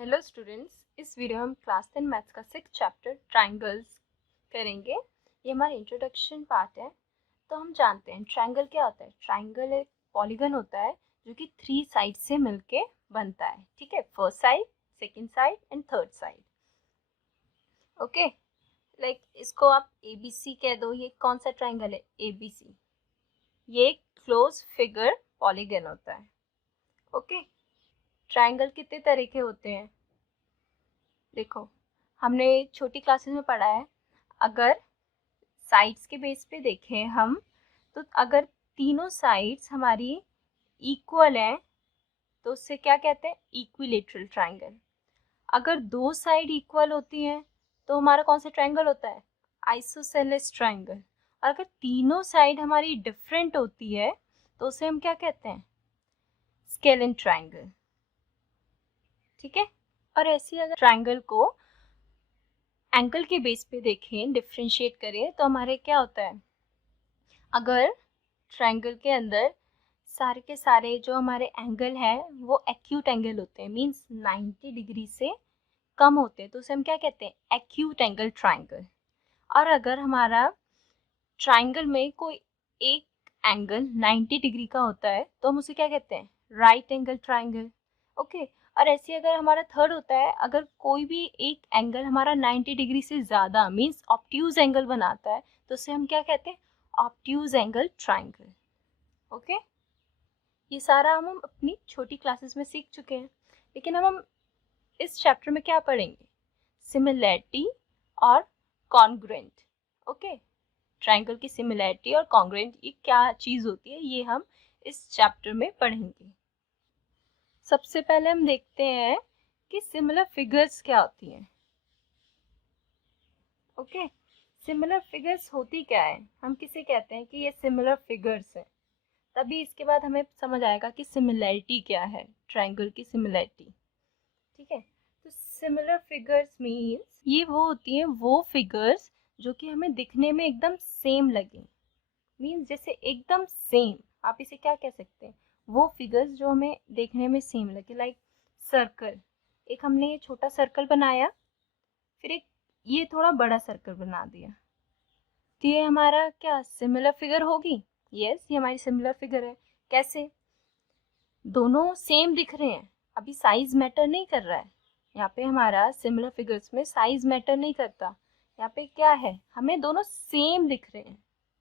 Hello students, इस video हम class 10 maths का 6 चैप्टर ट्रायंगल्स करेंगे। ये हमारा इंट्रोडक्शन पार्ट है। तो हम जानते हैं ट्रायंगल क्या होता है। ट्रायंगल एक पॉलीगन होता है जो कि 3 साइड से मिलके बनता है। ठीक है, first side, second side and third side. Okay, like इसको आप ABC कह दो। ये कौन सा ट्रायंगल है? ABC। ये एक क्लोज फिगर पॉलीगन होता है। ओके, ट्रायंगल कितने तरह के होते हैं? देखो, हमने छोटी क्लासेस में पढ़ा है। अगर साइड्स के बेस पे देखें हम, तो अगर तीनों साइड्स हमारी इक्वल हैं तो उससे क्या कहते हैं? Equilateral triangle. अगर दो साइड इक्वल होती हैं तो हमारा कौन सा ट्रायंगल होता है? Isosceles triangle. और अगर तीनों साइड हमारी डिफरेंट होती है तो उसे हम क्या कहते हैं? Scalene triangle. ठीक है। और ऐसे अगर ट्रायंगल को एंगल के बेस पे देखें, डिफ्रेंशिएट करें, तो हमारे क्या होता है? अगर ट्रायंगल के अंदर सारे के सारे जो हमारे एंगल हैं वो एक्यूट एंगल होते हैं, मींस 90 डिग्री से कम होते हैं, तो उसे हम क्या कहते हैं? Acute angle triangle. और अगर हमारा ट्रायंगल में कोई एक एंगल 90 डिग्री का होता है तो हम उसे क्या कहते हैं? Right angle triangle. ओके। और ऐसे अगर हमारा थर्ड होता है, अगर कोई भी एक एंगल हमारा 90 डिग्री से ज़्यादा मींस ऑब्ट्यूज एंगल बनाता है तो उसे हम क्या कहते हैं? Obtuse angle triangle. ओके, ये सारा हम अपनी छोटी क्लासेस में सीख चुके हैं। लेकिन अब हम इस चैप्टर में क्या पढ़ेंगे? सिमिलैरिटी और कॉन्ग्रुएंट। ओके, ट्रायंगल की सिमिलैरिटी और कॉन्ग्रुएंट ये क्या चीज़ होती है, ये हम इस चैप्टर में पढ़ेंगे। सबसे पहले हम देखते हैं कि सिमिलर फिगर्स क्या होती हैं। ओके, सिमिलर फिगर्स होती क्या है? हम किसे कहते हैं कि ये सिमिलर फिगर्स है? तभी इसके बाद हमें समझ आएगा कि सिमिलैरिटी क्या है, ट्रायंगल की सिमिलैरिटी। ठीक है, तो सिमिलर फिगर्स मीन्स ये वो होती हैं वो फिगर्स जो कि हमें दिखने में एकदम सेम लगे। मीन्स जैसे एकदम सेम, आप इसे क्या कह सकते हैं? वो फिगर्स जो हमें देखने में सेम लगे। लाइक सर्कल, एक हमने ये छोटा सर्कल बनाया, फिर एक ये थोड़ा बड़ा सर्कल बना दिया, तो ये हमारा क्या सिमिलर फिगर होगी? यस, ये हमारी सिमिलर फिगर है। कैसे? दोनों सेम दिख रहे हैं, अभी साइज मैटर नहीं कर रहा है। यहाँ पे हमारा सिमिलर फिगर्स में साइज मैटर नहीं करता। यहाँ पे क्या है? हमें दोनों सेम दिख रहे हैं,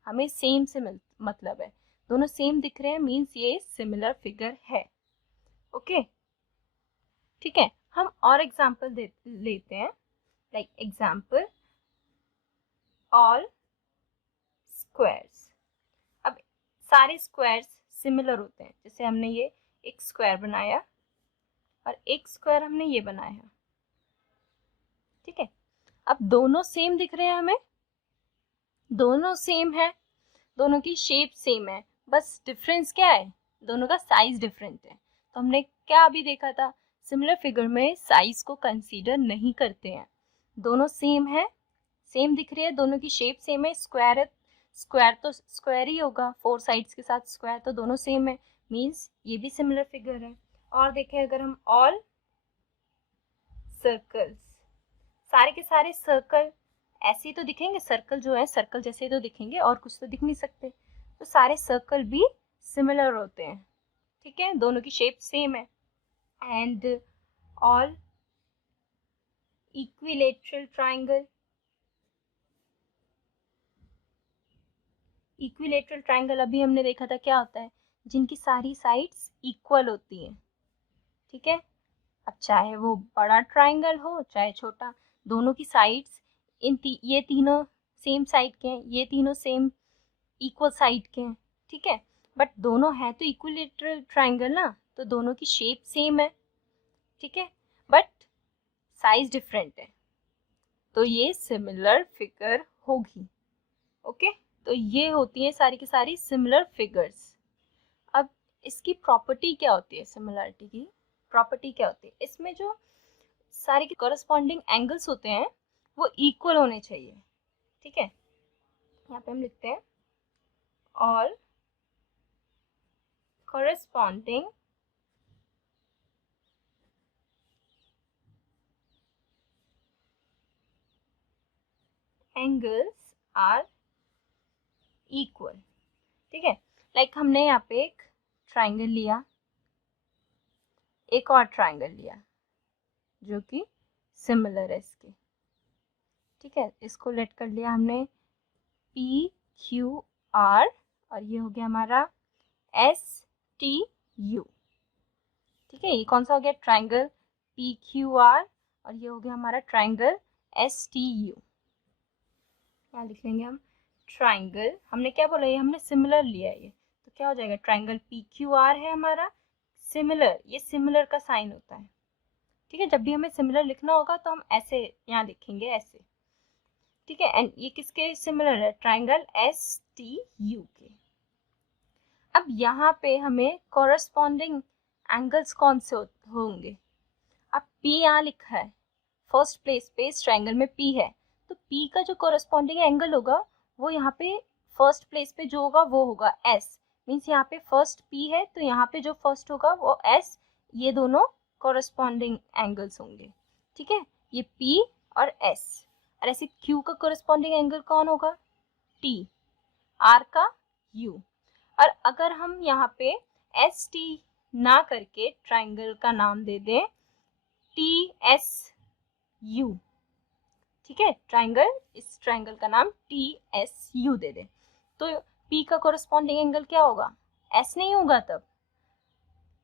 हमें सेम से मतलब है, दोनों सेम दिख रहे हैं मीन्स ये सिमिलर फिगर है। ओके, ठीक है। हम और एग्जांपल लेते हैं। Like example, all squares. अब सारे स्क्वायर्स सिमिलर होते हैं। जैसे हमने ये एक स्क्वायर बनाया और एक स्क्वायर हमने ये बनाया। ठीक है, अब दोनों सेम दिख रहे हैं हमें, दोनों सेम है, दोनों की शेप सेम है, बस डिफरेंस क्या है? दोनों का साइज डिफरेंट है। तो हमने क्या अभी देखा था? सिमिलर फिगर में साइज को कंसीडर नहीं करते हैं। दोनों सेम है, सेम दिख रही है, दोनों की शेप सेम है, स्क्वायर है, स्क्वायर तो स्क्वायर ही होगा, 4 साइड्स के साथ स्क्वायर, तो दोनों सेम है, मीन्स ये भी सिमिलर फिगर है। और देखें अगर हम ऑल सर्कल्स, सारे के सारे सर्कल ऐसे ही तो दिखेंगे, सर्कल जो है सर्कल जैसे ही तो दिखेंगे, और कुछ तो दिख नहीं सकते, तो सारे सर्कल भी सिमिलर होते हैं। ठीक है, दोनों की शेप सेम है। And all equilateral triangle, equilateral triangle अभी हमने देखा था क्या होता है? जिनकी सारी साइड्स इक्वल होती हैं। ठीक है, अब चाहे वो बड़ा ट्रायंगल हो चाहे छोटा, दोनों की साइड्स ये तीनों सेम साइड के हैं, ये तीनों सेम इक्वल साइड के हैं। ठीक है, बट दोनों है तो इक्विलेटरल ट्रायंगल ना, तो दोनों की शेप सेम है। ठीक है, बट साइज डिफरेंट है, तो ये सिमिलर फिगर होगी। ओके, तो ये होती है सारी की सारी सिमिलर फिगर्स। अब इसकी प्रॉपर्टी क्या होती है? सिमिलरिटी की प्रॉपर्टी क्या होती है? इसमें जो सारे के कॉरस्पॉन्डिंग एंगल्स होते हैं वो इक्वल होने चाहिए। ठीक है, यहाँ पे हम लिखते हैं all corresponding angles are equal. ठीक है, लाइक हमने यहाँ पे एक ट्राइंगल लिया, एक और ट्राइंगल लिया जो कि सिमिलर है इसके। ठीक है, इसको लेट कर लिया हमने पी क्यू आर और ये हो गया हमारा एस टी यू। ठीक है, ये कौन सा हो गया? ट्राइंगल पी क्यू आर और ये हो गया हमारा ट्राइंगल एस टी यू। क्या लिख लेंगे हम? ट्राइंगल, हमने क्या बोला, ये हमने सिमिलर लिया है, ये तो क्या हो जाएगा? ट्राइंगल पी क्यू आर है हमारा सिमिलर, ये सिमिलर का साइन होता है। ठीक है, जब भी हमें सिमिलर लिखना होगा तो हम ऐसे यहाँ लिखेंगे, ऐसे। ठीक है, एंड ये किसके सिमिलर है? ट्राइंगल एस टी यू के। अब यहाँ पे हमें कॉरस्पॉन्डिंग एंगल्स कौन से होंगे? अब P यहाँ लिखा है, फर्स्ट प्लेस पे इस ट्राइंगल में P है, तो P का जो कॉरस्पॉन्डिंग एंगल होगा वो यहाँ पे फर्स्ट प्लेस पे जो होगा वो होगा S। मीन्स यहाँ पे फर्स्ट P है तो यहाँ पे जो फर्स्ट होगा वो S, ये दोनों कॉरस्पॉन्डिंग एंगल्स होंगे। ठीक है, ये P और S। और ऐसे Q का कॉरस्पॉन्डिंग एंगल कौन होगा? T, R का U। और अगर हम यहाँ पे एस टी ना करके ट्राइंगल का नाम दे दें टी एस यू, ठीक है, ट्राइंगल, इस ट्राइंगल का नाम टी एस यू दे दें, तो पी का कोरस्पॉन्डिंग एंगल क्या होगा? एस नहीं होगा तब।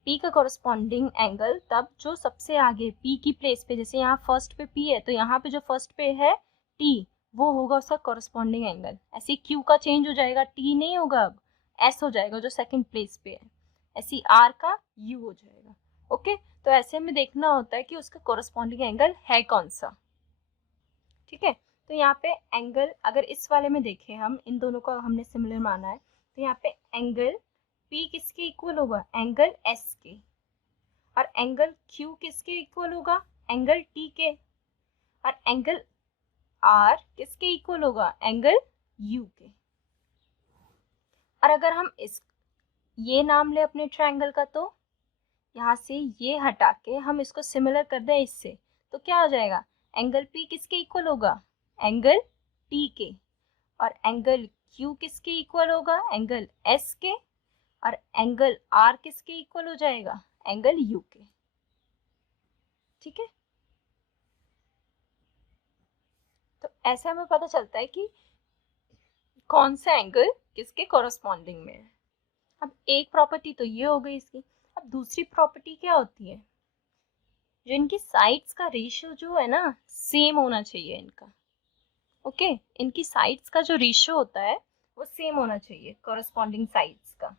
पी का कोरस्पॉन्डिंग एंगल तब जो सबसे आगे पी की प्लेस पे, जैसे यहाँ फर्स्ट पे पी है तो यहाँ पे जो फर्स्ट पे है टी, वो होगा उसका कोरस्पॉन्डिंग एंगल। ऐसे क्यू का चेंज हो जाएगा, टी नहीं होगा अब, एस हो जाएगा जो सेकंड प्लेस पे है। ऐसे आर का यू हो जाएगा। ओके, तो ऐसे हमें देखना होता है कि उसका कोरस्पॉन्डिंग एंगल है कौन सा। ठीक है, तो यहाँ पे एंगल, अगर इस वाले में देखें हम, इन दोनों को हमने सिमिलर माना है, तो यहाँ पे एंगल P किसके इक्वल होगा? एंगल S के। और एंगल Q किसके इक्वल होगा? एंगल T के। और एंगल R किसके इक्वल होगा? एंगल U के। और अगर हम ये नाम ले अपने ट्रायंगल का, तो यहाँ से ये हटा के हम इसको सिमिलर कर दें इससे, तो क्या हो जाएगा? एंगल P किसके इक्वल होगा? एंगल T के। और एंगल Q किसके इक्वल होगा? एंगल S के। और एंगल R किसके इक्वल हो जाएगा? एंगल U के। ठीक है, तो ऐसे हमें पता चलता है कि कौन सा एंगल किसके कॉरस्पॉन्डिंग में है। अब एक प्रॉपर्टी तो ये हो गई इसकी। अब दूसरी प्रॉपर्टी क्या होती है? जो इनकी साइड्स का रेशियो जो है ना, सेम होना चाहिए इनका। ओके, इनकी साइड्स का जो रेशियो होता है वो सेम होना चाहिए, कॉरस्पॉन्डिंग साइड्स का।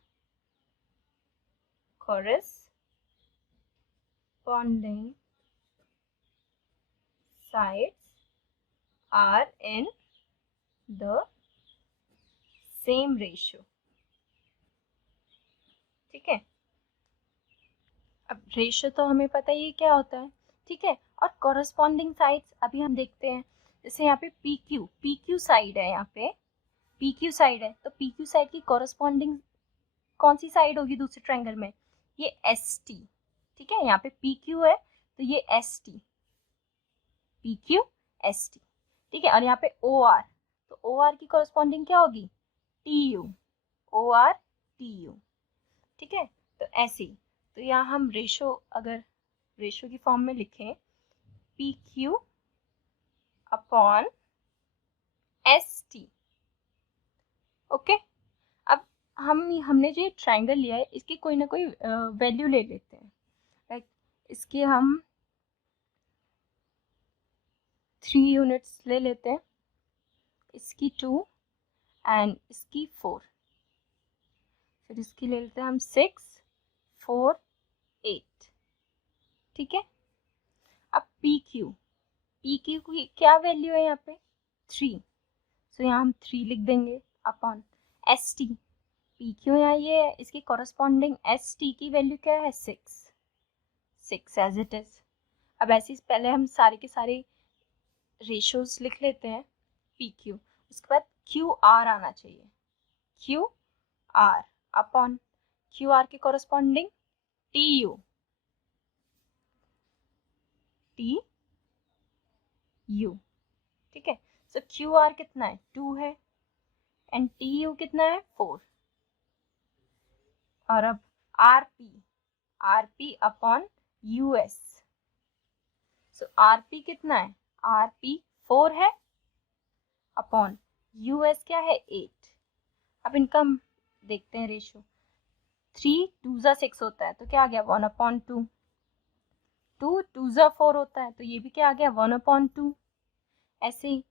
corresponding sides are in the same ratio। ठीक है, अब रेशियो तो हमें पता ही है क्या होता है। ठीक है, और कॉरस्पॉन्डिंग साइड्स अभी हम देखते हैं। जैसे यहाँ पे पी क्यू साइड है, यहाँ पे पी क्यू साइड है, तो पी क्यू साइड की कॉरस्पॉन्डिंग कौन सी साइड होगी दूसरे ट्रायंगल में? ये एस टी। ठीक है, यहाँ पे पी क्यू है तो ये S T, P Q S T. ठीक है, और यहाँ पे ओ आर, तो ओ आर की कॉरस्पॉन्डिंग क्या होगी? T U, O R T U. ठीक है, तो ऐसे ही, तो यहाँ हम रेशो, अगर रेशो की फॉर्म में लिखें P Q upon S T. Okay, अब हमने जो ट्रायंगल लिया है इसकी कोई ना कोई वैल्यू ले लेते हैं। लाइक इसके हम 3 यूनिट्स ले लेते हैं, इसकी 2 एंड इसकी 4, फिर इसकी ले लेते हैं हम 6, 4, 8। ठीक है, अब पी क्यू की क्या वैल्यू है यहाँ पे? 3, तो यहाँ हम 3 लिख देंगे upon S T. P Q यहाँ ये है, इसकी कॉरस्पॉन्डिंग एस टी की वैल्यू क्या है? 6 एज इट इज। अब ऐसे ही पहले हम सारे के सारे रेशियोज लिख लेते हैं पी क्यू, उसके बाद क्यू आर आना चाहिए, Q R upon Q R के corresponding T U, T U. ठीक है, तो क्यू आर कितना है 2 है एंड टी यू कितना है 4। और अब R P upon U S, so R P कितना है आर पी 4 है अपॉन यू एस क्या है 8। अब इनका देखते हैं रेशो, 3 2 जा 6 होता है तो क्या आ गया 1/2, 2 2 जा 4 होता है तो ये भी क्या आ गया 1/2। ऐसे ही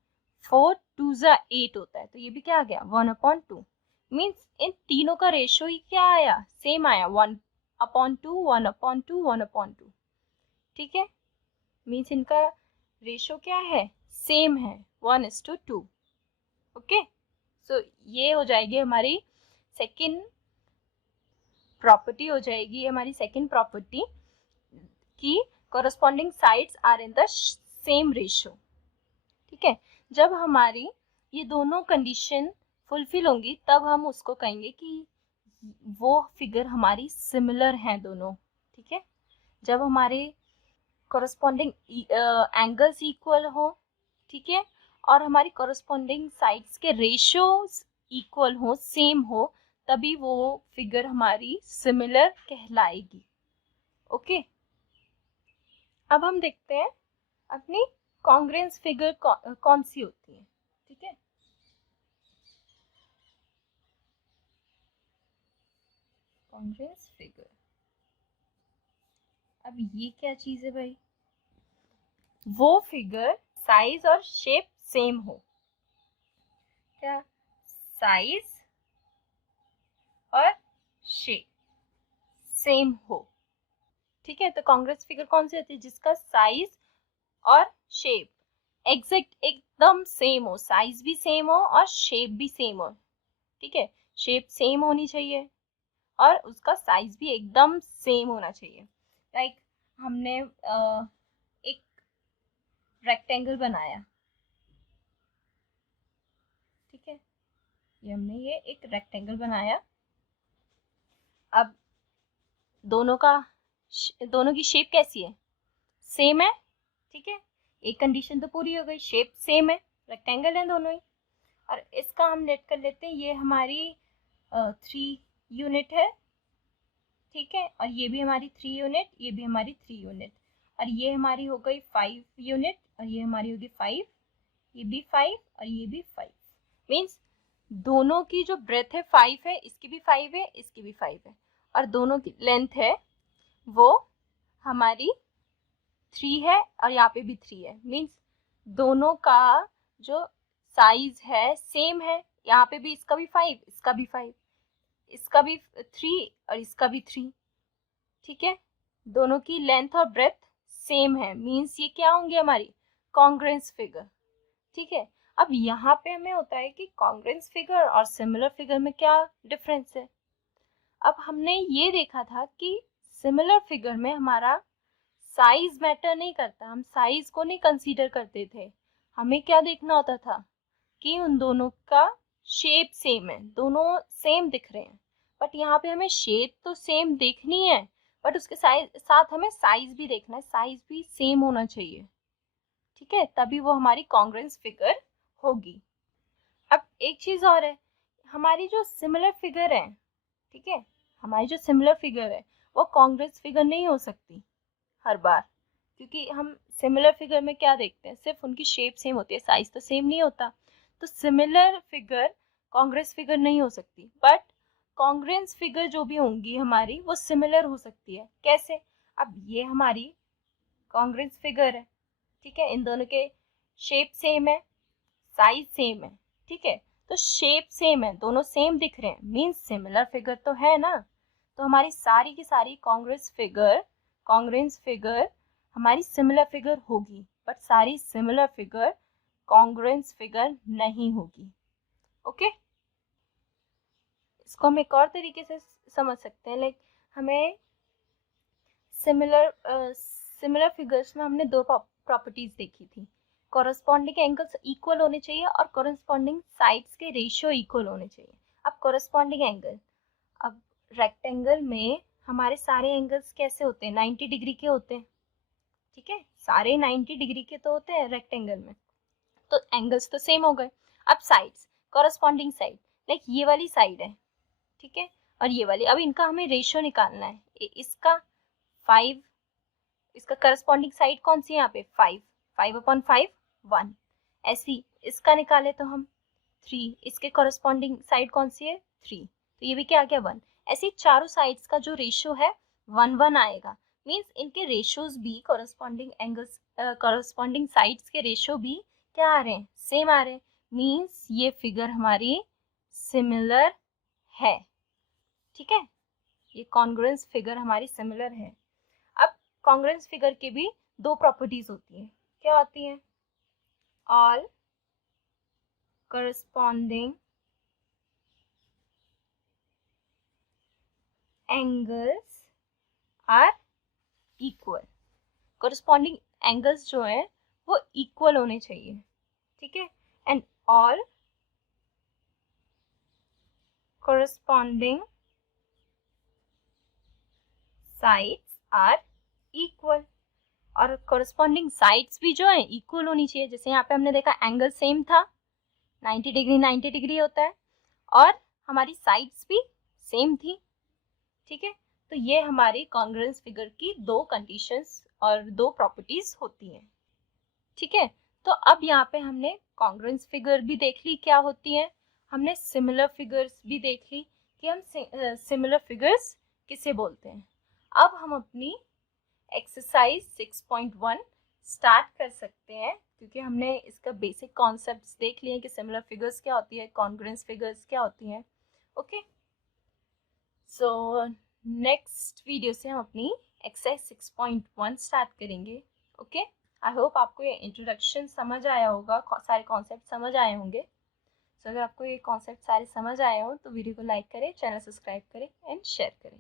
4 2 जा 8 होता है तो ये भी क्या आ गया 1/2। मीन्स इन तीनों का रेशो ही क्या आया सेम आया 1/2 1/2 1/2। ठीक है, मीन्स इनका रेशो क्या है सेम है 1:2। ओके, सो ये हो जाएगी हमारी सेकंड प्रॉपर्टी, हो जाएगी हमारी सेकंड प्रॉपर्टी कि corresponding sides are in the same ratio। ठीक है, जब हमारी ये दोनों कंडीशन फुलफिल होंगी तब हम उसको कहेंगे कि वो फिगर हमारी सिमिलर हैं दोनों। ठीक है, जब हमारे corresponding एंगल्स इक्वल हो, ठीक है, और हमारी corresponding साइड्स के रेशियोज इक्वल हो सेम हो तभी वो फिगर हमारी सिमिलर कहलाएगी। ओके, अब हम देखते हैं अपनी कॉन्ग्रुएंस फिगर कौन सी होती है। ठीक है, कॉन्ग्रुएंस फिगर, अब ये क्या चीज है भाई, वो फिगर साइज और शेप सेम हो। क्या, साइज और शेप सेम हो। ठीक है, तो कॉन्ग्रुएंस फिगर कौन सी होती है जिसका साइज और शेप एग्जैक्ट एकदम सेम हो, साइज भी सेम हो और शेप भी सेम हो। ठीक है, शेप सेम होनी चाहिए और उसका साइज भी एकदम सेम होना चाहिए। लाइक हमने एक रेक्टेंगल बनाया, ठीक है, हमने ये एक रेक्टेंगल बनाया। अब दोनों की शेप कैसी है सेम है। ठीक है, एक कंडीशन तो पूरी हो गई, शेप सेम है, रेक्टेंगल है दोनों ही। और इसका हम लेट कर लेते हैं, ये हमारी 3 यूनिट है। ठीक है, और ये भी हमारी 3 यूनिट, ये भी हमारी 3 यूनिट, और ये हमारी हो गई 5 यूनिट, और ये हमारी होगी 5, ये भी 5 और ये भी 5। मीन्स दोनों की जो ब्रेथ है 5 है, इसकी भी 5 है, इसकी भी 5 है, और दोनों की लेंथ है वो हमारी 3 है और यहाँ पे भी 3 है। मीन्स दोनों का जो साइज है सेम है, यहाँ पे भी इसका भी 5, इसका भी 5, इसका भी 3 और इसका भी 3। ठीक है, दोनों की लेंथ और ब्रेथ सेम है, मीन्स ये क्या होंगे हमारी कॉन्ग्रुएंस फिगर। ठीक है, अब यहाँ पे हमें होता है कि कॉन्ग्रुएंस फिगर और सिमिलर फिगर में क्या डिफरेंस है। अब हमने ये देखा था कि सिमिलर फिगर में हमारा साइज मैटर नहीं करता, हम साइज को नहीं कंसीडर करते थे, हमें क्या देखना होता था कि उन दोनों का शेप सेम है, दोनों सेम दिख रहे हैं। बट यहाँ पे हमें शेप तो सेम देखनी है बट उसके साथ हमें साइज भी देखना है, साइज भी सेम होना चाहिए। ठीक है, तभी वो हमारी कॉन्ग्रुएंस फिगर होगी। अब एक चीज और है, हमारी जो सिमिलर फिगर है, ठीक है, हमारी जो सिमिलर फिगर है वो कॉन्ग्रुएंस फिगर नहीं हो सकती हर बार, क्योंकि हम सिमिलर फिगर में क्या देखते हैं, सिर्फ उनकी शेप सेम होती है, साइज तो सेम नहीं होता। तो सिमिलर फिगर कॉन्ग्रुएंस फिगर नहीं हो सकती, बट कॉन्ग्रुएंस फिगर जो भी होंगी हमारी वो सिमिलर हो सकती है। कैसे, अब ये हमारी कॉन्ग्रुएंस फिगर है, ठीक है, इन दोनों के शेप सेम है, साइज सेम है। ठीक है, तो शेप सेम है, दोनों सेम दिख रहे हैं, मीन्स सिमिलर फिगर तो है ना। तो हमारी सारी की सारी कॉन्ग्रुएंस फिगर हमारी सिमिलर फिगर होगी, बट सारी सिमिलर फिगर कॉन्ग्रुएंस फिगर नहीं होगी। ओके, इसको हम एक और तरीके से समझ सकते हैं, लाइक हमें सिमिलर फिगर्स में हमने दो प्रॉपर्टीज देखी थी, कॉरेस्पॉन्डिंग एंगल्स इक्वल होने चाहिए और कॉरेस्पॉन्डिंग साइड्स के रेशियो इक्वल होने चाहिए। अब कॉरेस्पॉन्डिंग एंगल, अब रेक्टेंगल में हमारे सारे एंगल्स कैसे होते हैं 90 डिग्री के होते हैं। ठीक है, सारे 90 डिग्री के तो होते हैं रेक्टेंगल में, तो एंगल्स तो सेम हो गए। अब साइड्स, कॉरस्पॉन्डिंग साइड, लाइक ये वाली साइड है, ठीक है, और ये वाली, अब इनका हमें रेशियो निकालना है। इसका 5, इसका करस्पॉन्डिंग साइड कौन सी है यहाँ पे 5, 5/5 1, ऐसी इसका निकाले तो हम 3, इसके करस्पॉन्डिंग साइड कौन सी है 3, तो ये भी क्या आ गया 1। ऐसे चारों साइड्स का जो रेशियो है 1 1 आएगा। मीन्स इनके रेशियोज भी करस्पॉन्डिंग एंगल्स, करस्पॉन्डिंग साइड्स के रेशियो भी क्या आ रहे हैं, सेम आ रहे हैं। मीन्स ये फिगर हमारी सिमिलर है, ठीक है, ये कॉन्ग्रुएंस फिगर हमारी सिमिलर है। अब कॉन्ग्रुएंस फिगर की भी दो प्रॉपर्टीज होती हैं, क्या होती हैं, all corresponding angles are equal। corresponding angles जो है वो equal होने चाहिए, ठीक है, and all corresponding sides are equal। और corresponding sides भी जो है equal होनी चाहिए। जैसे यहाँ पे हमने देखा एंगल सेम था, 90 डिग्री 90 डिग्री होता है, और हमारी साइड्स भी सेम थी, ठीक है। तो ये हमारी कॉन्ग्रुएंस फिगर की दो कंडीशंस और दो प्रॉपर्टीज होती हैं, ठीक है। तो अब यहाँ पे हमने कॉन्ग्रुएंस फिगर भी देख ली क्या होती है, हमने सिमिलर फिगर्स भी देख ली कि हम सिमिलर फिगर्स किसे बोलते हैं। अब हम अपनी एक्सरसाइज 6.1 स्टार्ट कर सकते हैं, क्योंकि हमने इसका बेसिक कॉन्सेप्ट्स देख लिए कि सिमिलर फिगर्स क्या होती है, कॉन्ग्रुएंस फिगर्स क्या होती हैं। ओके, सो नेक्स्ट वीडियो से हम अपनी एक्सरसाइज 6.1 स्टार्ट करेंगे। ओके, आई होप आपको ये इंट्रोडक्शन समझ आया होगा, सारे कॉन्सेप्ट समझ आए होंगे। सो अगर आपको ये कॉन्सेप्ट सारे समझ आए हो तो वीडियो को लाइक करें, चैनल सब्सक्राइब करें एंड शेयर करें।